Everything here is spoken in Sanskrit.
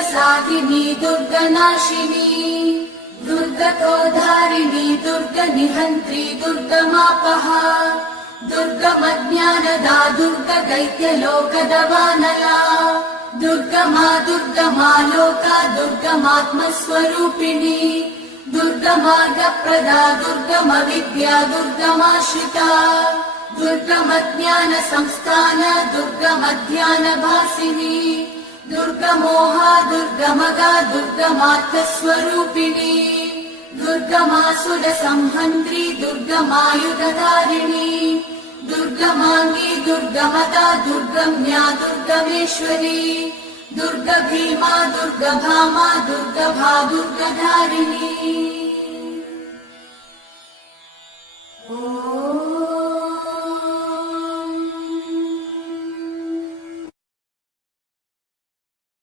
दुर्गसाधिनी दुर्गनाशिनी दुर्गतोधारिणी दुर्गनिहन्त्री दुर्गमापहा दुर्गमज्ञानदा दुर्गदैत्यलोकदवानला दुर्गमा दुर्गमा लोका दुर्गमात्मस्वरूपिणी दुर्गमार्गप्रदा दुर्गमविद्या दुर्गमाश्रिता दुर्गमज्ञानसंस्थान दुर्गमध्यानभासिनी दुर्गमोहा दुर्गमगा दुर्गमार्थस्वरूपिणी दुर्गमासुरसंहन्त्री दुर्गमायुधधारिणी दुर्गमाङ्गी दुर्गमदा दुर्गम्या दुर्गमेश्वरी दुर्गभीमा दुर्गभामा दुर्गभा दुर्गधारिणी।